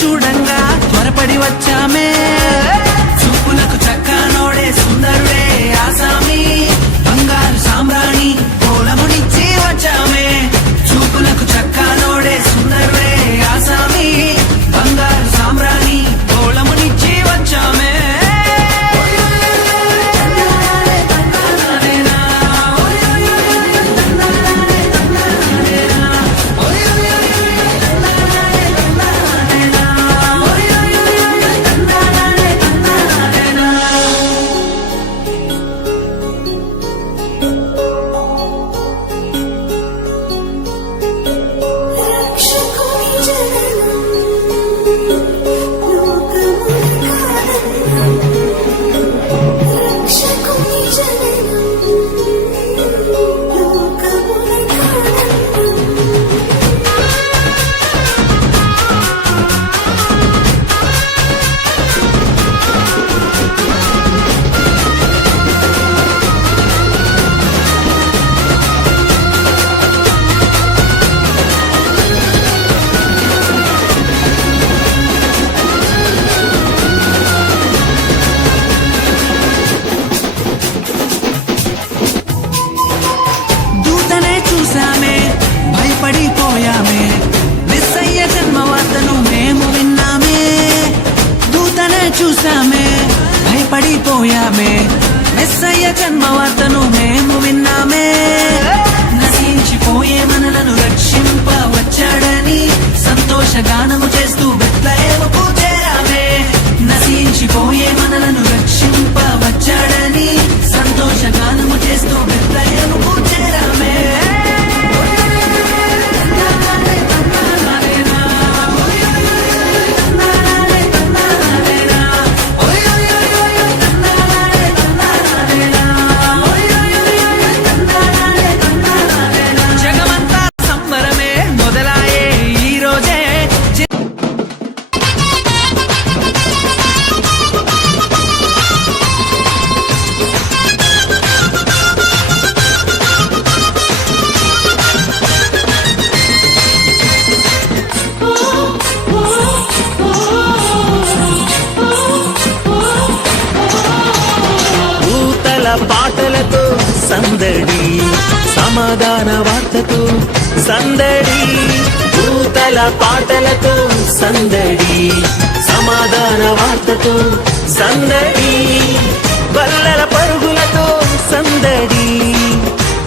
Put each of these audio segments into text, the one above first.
చూడంగా త్వరపడి వచ్చామే చూపులకు చక్కనోడే సుందరుడే ఆసామి బంగారు సామ్రాణి కోలమునిచ్చి వచ్చామే చూపులకు చక్కనోడే సుందరుడే ఆసామి బంగారు సామ్రాణి కోలమునిచ్చి వచ్చామే భయపడిపోయామే మెస్సయ్య జన్మవార్తను మేము విన్నామే దూతనే చూసామే భయపడిపోయామే మెస్సయ్య జన్మవార్తను మేము విన్నామే నశించిపోయే మనలను రక్షింప వచ్చాడని సంతోషగానము చేస్తూ బెత్లెహేముకు చేరామే నశించిపోయే మనలను రక్షింప వచ్చాడని సంతోషగానము చేస్తూ బెత్లెహేముకు చేరామే పాటలతో సందడి సమాధాన వార్తతో సందడి దూతల పాటలతో సందడి సమాధాన వార్తతో సందడి బల్లల పరుగులతో సందడి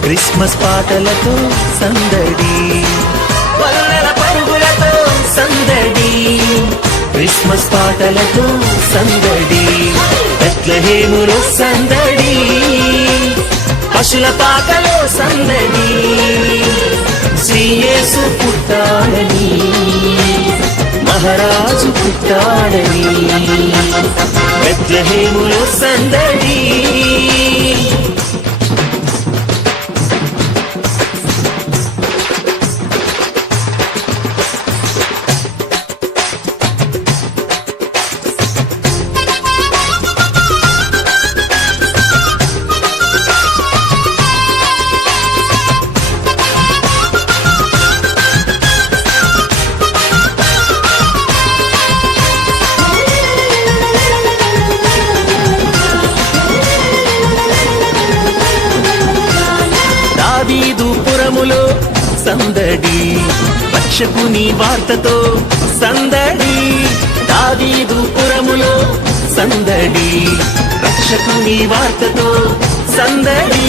క్రిస్మస్ పాటలతో సందడి బల్లల పరుగులతో సందడి క్రిస్మస్ పాటలతో సందడి బెత్లెహేములో సందడి పశుల పాకలో సందడి శ్రీ యేసు పుట్టాడని మహారాజు పుట్టాడని బెత్లెహేములో సందడి దావీదుపురములో సందడి రక్షకుని వార్తతో సందడి దావీదుపురములో సందడి రక్షకుని వార్తతో సందడి